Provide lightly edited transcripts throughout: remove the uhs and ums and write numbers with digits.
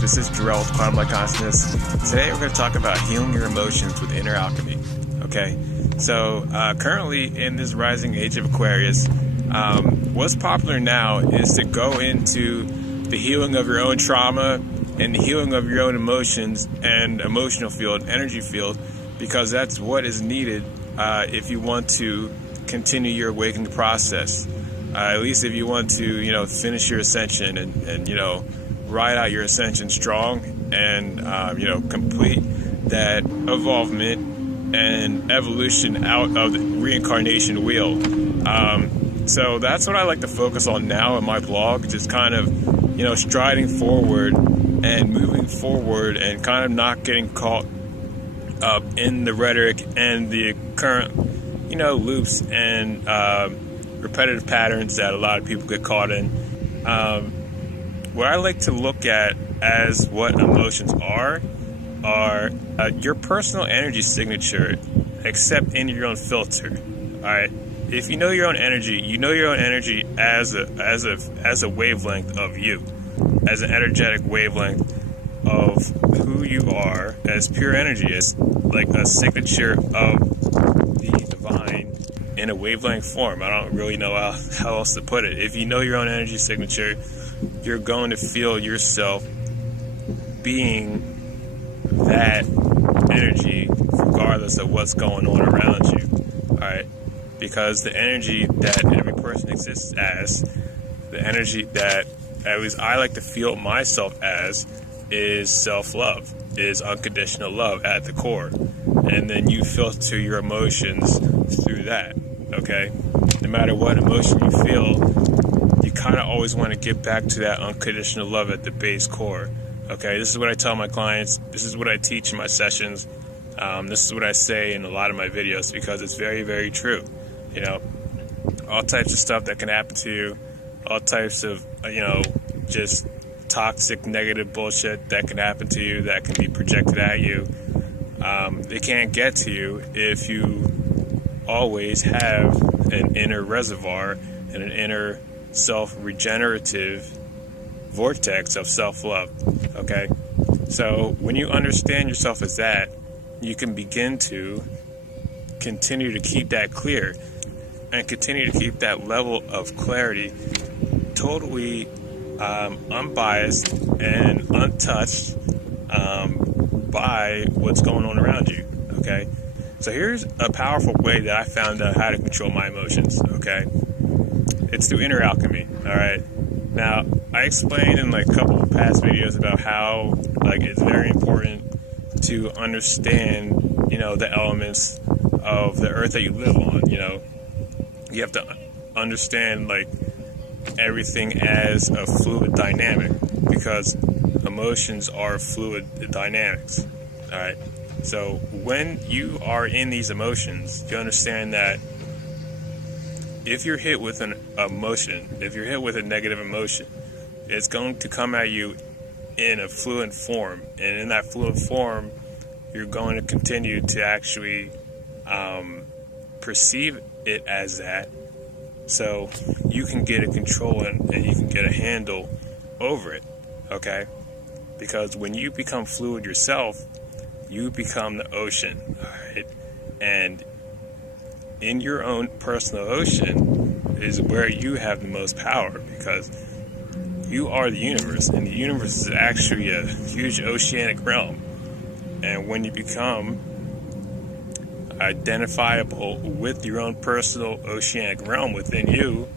guys, this is Jarrell with Quantum Light Consciousness. Today we're going to talk about healing your emotions with inner alchemy. Okay, so currently in this rising age of Aquarius, what's popular now is to go into the healing of your own trauma and the healing of your own emotions and emotional field, energy field, because that's what is needed if you want to continue your awakening process. At least if you want to, finish your ascension and ride out your ascension strong and, complete that evolvement and evolution out of the reincarnation wheel. So that's what I like to focus on now in my blog, just kind of, striding forward and moving forward and kind of not getting caught up in the rhetoric and the current, loops and repetitive patterns that a lot of people get caught in. What I like to look at as what emotions are your personal energy signature, except in your own filter. All right. If you know your own energy, you know your own energy as a wavelength of you, as an energetic wavelength of who you are, as pure energy, as like a signature of the divine in a wavelength form. I don't really know how else to put it. If you know your own energy signature, you're going to feel yourself being that energy regardless of what's going on around you. Alright? Because the energy that every person exists as, the energy that at least I like to feel myself as, is self-love, is unconditional love at the core. And then you filter your emotions through that. Okay? No matter what emotion you feel, you kind of always want to get back to that unconditional love at the base core. Okay, this is what I tell my clients. This is what I teach in my sessions. This is what I say in a lot of my videos because it's very, very true. All types of stuff that can happen to you, all types of, just toxic, negative bullshit that can happen to you, that can be projected at you. They can't get to you if you always have an inner reservoir and an inner self-regenerative vortex of self-love. Okay, so when you understand yourself as that, you can begin to continue to keep that clear and continue to keep that level of clarity totally unbiased and untouched by what's going on around you. Okay, so here's a powerful way that I found out how to control my emotions. Okay, it's through inner alchemy. All right. Now, I explained in a couple of past videos about how it's very important to understand, the elements of the earth that you live on. You have to understand everything as a fluid dynamic, because emotions are fluid dynamics. All right. So when you are in these emotions, you understand that if you're hit with an emotion, if you're hit with a negative emotion, it's going to come at you in a fluid form. And in that fluid form, you're going to continue to actually perceive it as that. So you can get a control and you can get a handle over it. Okay? Because when you become fluid yourself, you become the ocean. All right? And in your own personal ocean is where you have the most power, because you are the universe, and the universe is actually a huge oceanic realm. And when you become identifiable with your own personal oceanic realm within you,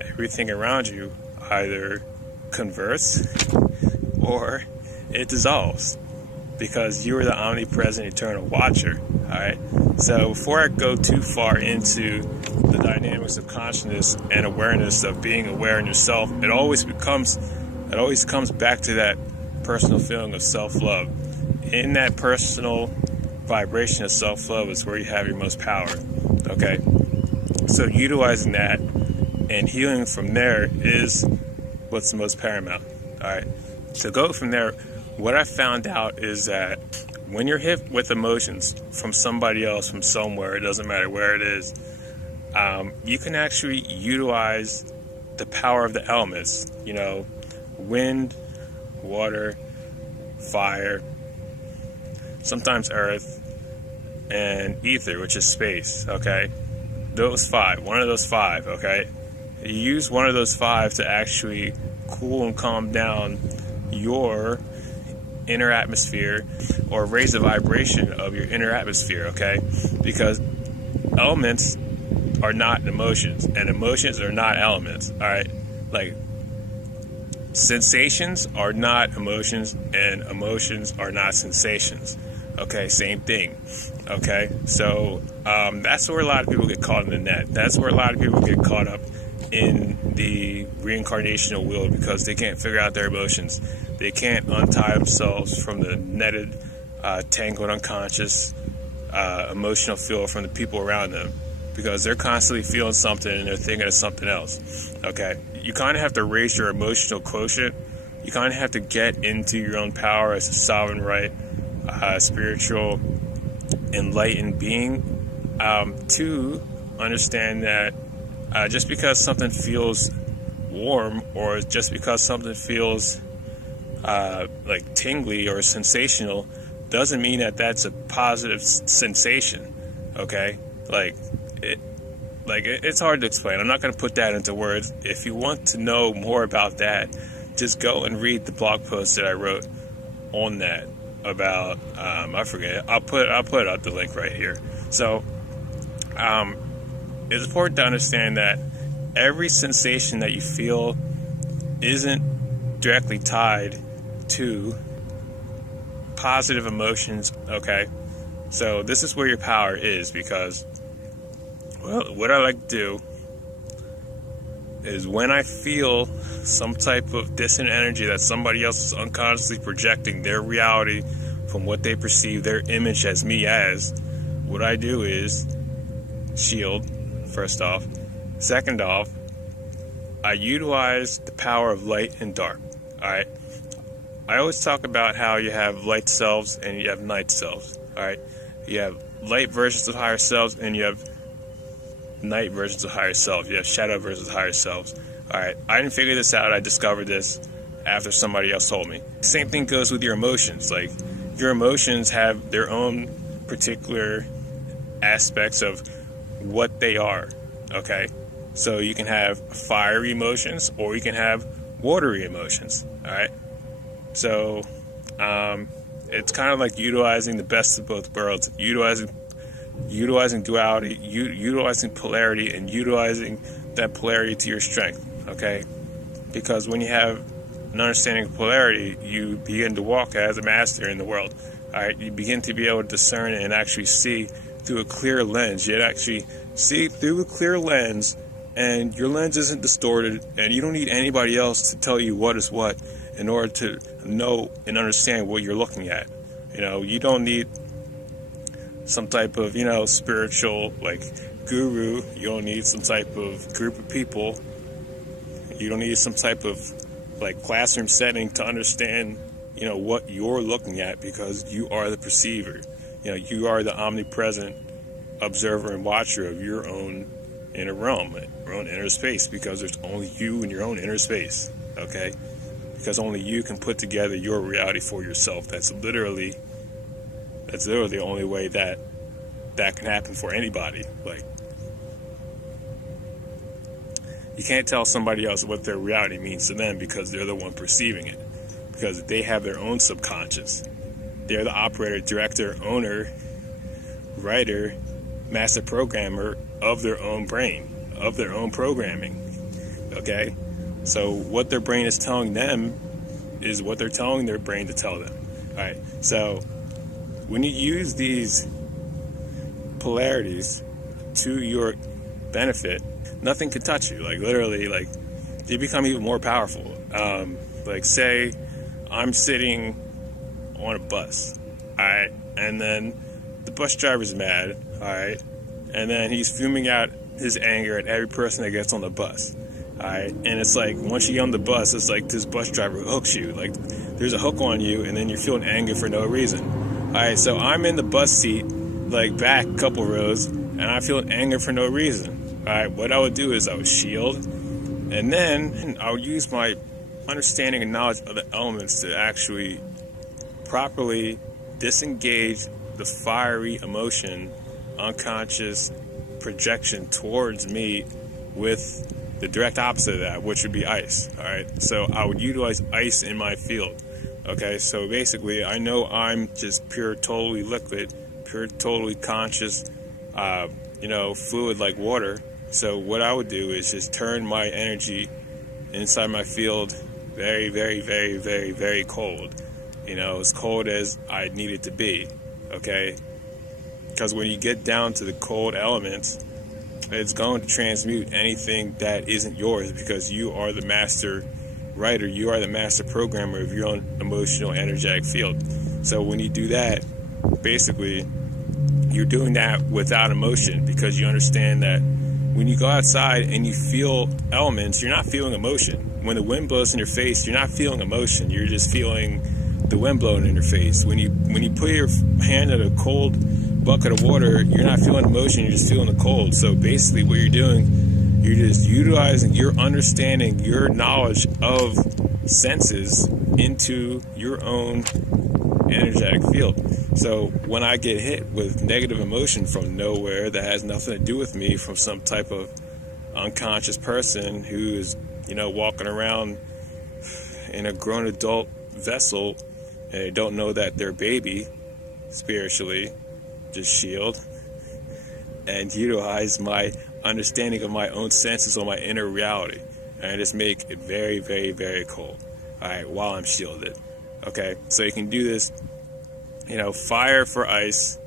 everything around you either converts or it dissolves, because you are the omnipresent eternal watcher. Alright, so before I go too far into the dynamics of consciousness and awareness of being aware in yourself, it always comes back to that personal feeling of self-love. In that personal vibration of self-love is where you have your most power. Okay, so utilizing that and healing from there is what's the most paramount. Alright, so go from there. What I found out is that when you're hit with emotions from somebody else, from somewhere, it doesn't matter where it is, you can actually utilize the power of the elements, wind, water, fire, sometimes earth, and ether, which is space, okay? Those five, one of those five, okay? You use one of those five to actually cool and calm down your inner atmosphere, or raise the vibration of your inner atmosphere, okay? Because elements are not emotions, and emotions are not elements, all right? Like, sensations are not emotions, and emotions are not sensations, okay? Same thing, okay? So that's where a lot of people get caught in the net. That's where a lot of people get caught up in the reincarnational wheel, because they can't figure out their emotions. They can't untie themselves from the netted, tangled, unconscious, emotional field from the people around them, because they're constantly feeling something and they're thinking of something else, okay? You kind of have to raise your emotional quotient. You kind of have to get into your own power as a sovereign right, spiritual, enlightened being, to understand that just because something feels warm, or just because something feels like tingly or sensational, doesn't mean that that's a positive sensation, okay? It's hard to explain. I'm not going to put that into words. If you want to know more about that, just go and read the blog post that I wrote on that about, I forget, I'll put up the link right here. So, it's important to understand that every sensation that you feel isn't directly tied to positive emotions, okay? So this is where your power is, because, well, what I like to do is when I feel some type of distant energy that somebody else is unconsciously projecting their reality from what they perceive their image as me as, what I do is shield, first off. Second off, I utilize the power of light and dark, alright? I always talk about how you have light selves and you have night selves, alright? You have light versions of higher selves and you have night versions of higher self. You have shadow versions of higher selves. Alright, I didn't figure this out. I discovered this after somebody else told me. Same thing goes with your emotions. Like, your emotions have their own particular aspects of what they are, okay? So you can have fiery emotions, or you can have watery emotions, alright? So, it's kind of like utilizing the best of both worlds, utilizing duality, utilizing polarity, and utilizing that polarity to your strength, okay? Because when you have an understanding of polarity, you begin to walk as a master in the world, all right? You begin to be able to discern and actually see through a clear lens. You actually see through a clear lens, and your lens isn't distorted, and you don't need anybody else to tell you what is what in order to know and understand what you're looking at. You know, you don't need some type of, spiritual, like, guru. You don't need some type of group of people. You don't need some type of, like, classroom setting to understand, what you're looking at, because you are the perceiver. You are the omnipresent observer and watcher of your own inner realm, your own inner space, because there's only you in your own inner space, okay? Because only you can put together your reality for yourself. That's literally the only way that can happen for anybody. Like, you can't tell somebody else what their reality means to them, because they're the one perceiving it. Because they have their own subconscious. They're the operator, director, owner, writer, master programmer of their own brain, of their own programming. Okay? So what their brain is telling them is what they're telling their brain to tell them. Alright, so when you use these polarities to your benefit, nothing can touch you. Like, literally, like, you become even more powerful. Like, say I'm sitting on a bus, alright, and then the bus driver's mad, alright, and then he's fuming out his anger at every person that gets on the bus, alright, and it's like, once you get on the bus, it's like this bus driver hooks you, like, there's a hook on you, and then you're feeling anger for no reason. Alright, so I'm in the bus seat, like, back a couple rows, and I feel anger for no reason. Alright, what I would do is I would shield, and then I would use my understanding and knowledge of the elements to actually properly disengage the fiery emotion, unconscious projection towards me with the direct opposite of that, which would be ice. All right, so I would utilize ice in my field. Okay, so basically I know I'm just pure, totally liquid, pure, totally conscious, fluid like water. So what I would do is just turn my energy inside my field very, very, very, very, very cold. As cold as I need it to be. Okay, because when you get down to the cold elements, it's going to transmute anything that isn't yours, because you are the master writer, you are the master programmer of your own emotional energetic field. So when you do that, basically you're doing that without emotion, because you understand that when you go outside and you feel elements, you're not feeling emotion. When the wind blows in your face, you're not feeling emotion, you're just feeling the wind blowing in your face. When you put your hand in a cold bucket of water, you're not feeling emotion, you're just feeling the cold. So basically what you're doing, you're just utilizing your understanding, your knowledge of senses into your own energetic field. So when I get hit with negative emotion from nowhere that has nothing to do with me, from some type of unconscious person who is, walking around in a grown adult vessel, and they don't know that they're baby spiritually, just shield and utilize my understanding of my own senses on my inner reality, and I just make it very, very, very cold, all right, while I'm shielded. Okay, so you can do this, fire for ice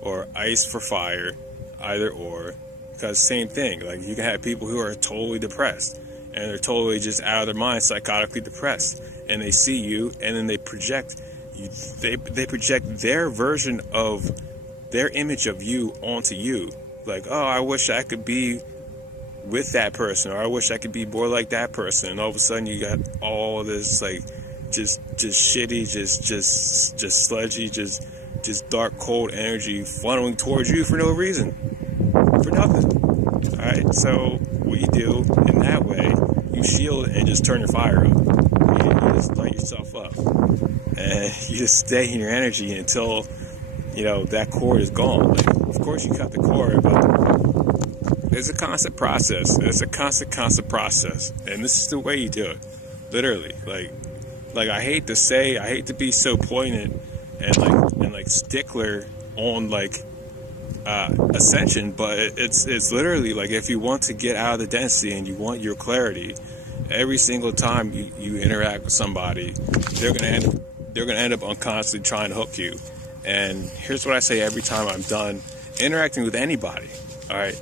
or ice for fire, either or, because same thing. Like, you can have people who are totally depressed and they're totally just out of their mind, psychotically depressed, and they see you and then they project you, they project their version of their image of you onto you. Like, oh, I wish I could be with that person, or I wish I could be more like that person. And all of a sudden you got all this like just shitty, just sludgy, just dark, cold energy funneling towards you for no reason, for nothing. All right, so what you do in that way, you shield and just turn your fire up. You just light yourself up, and you just stay in your energy until that cord is gone. Like, of course you cut the cord, but it's a constant process. It's a constant process, and this is the way you do it. Literally, like I hate to be so poignant and like stickler on ascension, but it's literally like, if you want to get out of the density and you want your clarity, every single time you interact with somebody, they're gonna end up unconsciously trying to hook you. And here's what I say every time I'm done interacting with anybody. All right,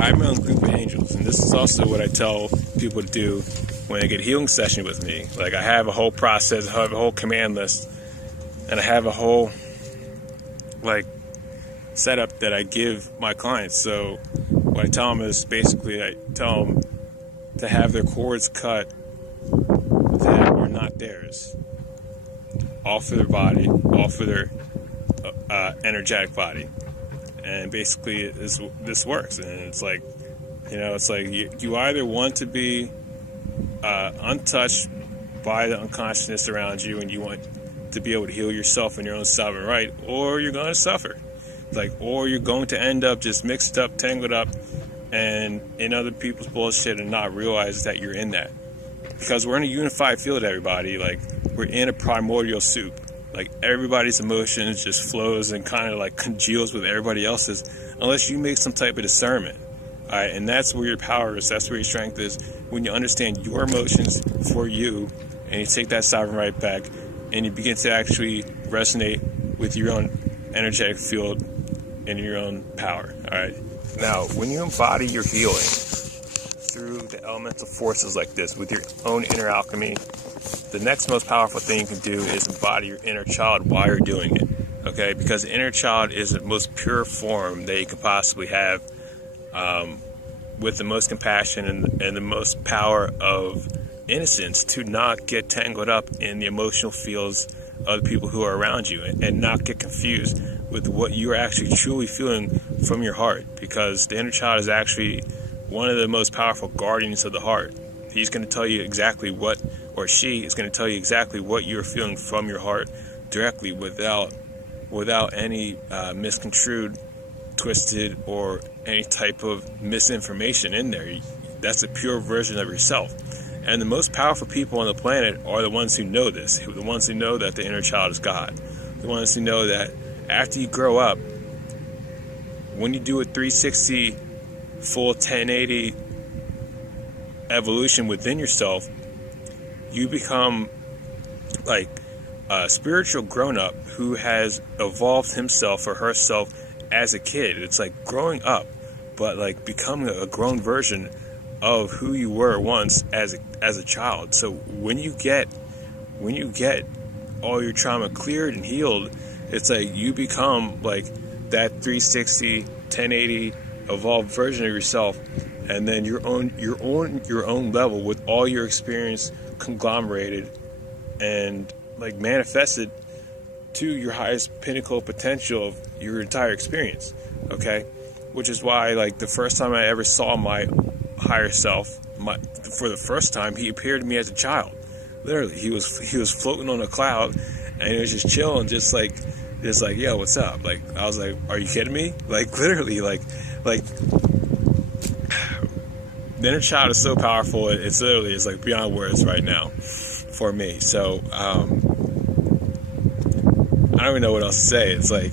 I'm a group of angels, and this is also what I tell people to do when they get a healing session with me. Like, I have a whole process, I have a whole command list, and I have a whole setup that I give my clients. So what I tell them is, basically I tell them to have their cords cut that are not theirs off of their body, off of their energetic body. And basically this works. And it's like, you either want to be untouched by the unconsciousness around you, and you want to be able to heal yourself in your own sovereign right, or you're going to suffer. Or you're going to end up just mixed up, tangled up, and in other people's bullshit, and not realize that you're in that. Because we're in a unified field, everybody. Like, we're in a primordial soup. Like, everybody's emotions just flows and kind of congeals with everybody else's, unless you make some type of discernment. All right, and that's where your power is. That's where your strength is. When you understand your emotions for you, and you take that sovereign right back, and you begin to actually resonate with your own energetic field and your own power. All right. Now, when you embody your healing through the elemental forces like this with your own inner alchemy, the next most powerful thing you can do is embody your inner child while you're doing it. Okay, because the inner child is the most pure form that you could possibly have, with the most compassion and the most power of innocence, to not get tangled up in the emotional fields of the people who are around you, and not get confused with what you're actually truly feeling from your heart. Because the inner child is actually one of the most powerful guardians of the heart. He's going to tell you exactly what, or she is going to tell you exactly what you're feeling from your heart directly, without any misconstrued, twisted, or any type of misinformation in there. That's a pure version of yourself. And the most powerful people on the planet are the ones who know this, the ones who know that the inner child is God, the ones who know that after you grow up, when you do a 360 full 1080 evolution within yourself, you become like a spiritual grown-up who has evolved himself or herself as a kid. It's like growing up, but like becoming a grown version of who you were once as a child. So when you get all your trauma cleared and healed, it's like you become like that 360 1080 evolved version of yourself, and then your own level, with all your experience conglomerated and like manifested to your highest pinnacle potential of your entire experience. Okay, which is why, like, the first time I ever saw my higher self, for the first time, he appeared to me as a child. Literally, he was floating on a cloud, and he was just chilling, just like, yo, what's up? Like, I was like, are you kidding me? Like, literally, like the inner child is so powerful. It's literally, it's like beyond words right now for me. So I don't even know what else to say. It's like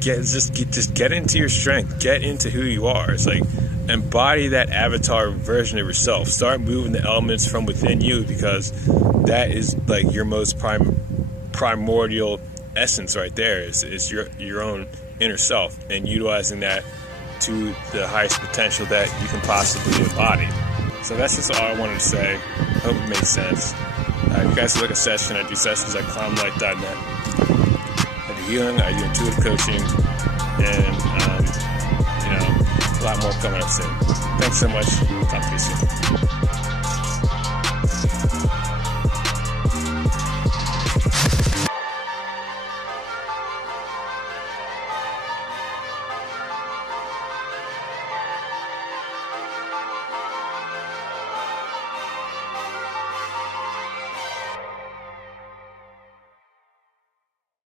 just get into your strength, get into who you are. It's like embody that avatar version of yourself. Start moving the elements from within you, because that is like your most primordial essence right there. Is your own inner self, and utilizing that to the highest potential that you can possibly embody. So that's just all I wanted to say. Hope it makes sense. If you guys like a session, I do sessions at climblight.net. I do healing, I do intuitive coaching, and a lot more coming up soon. Thanks so much. Talk to you soon.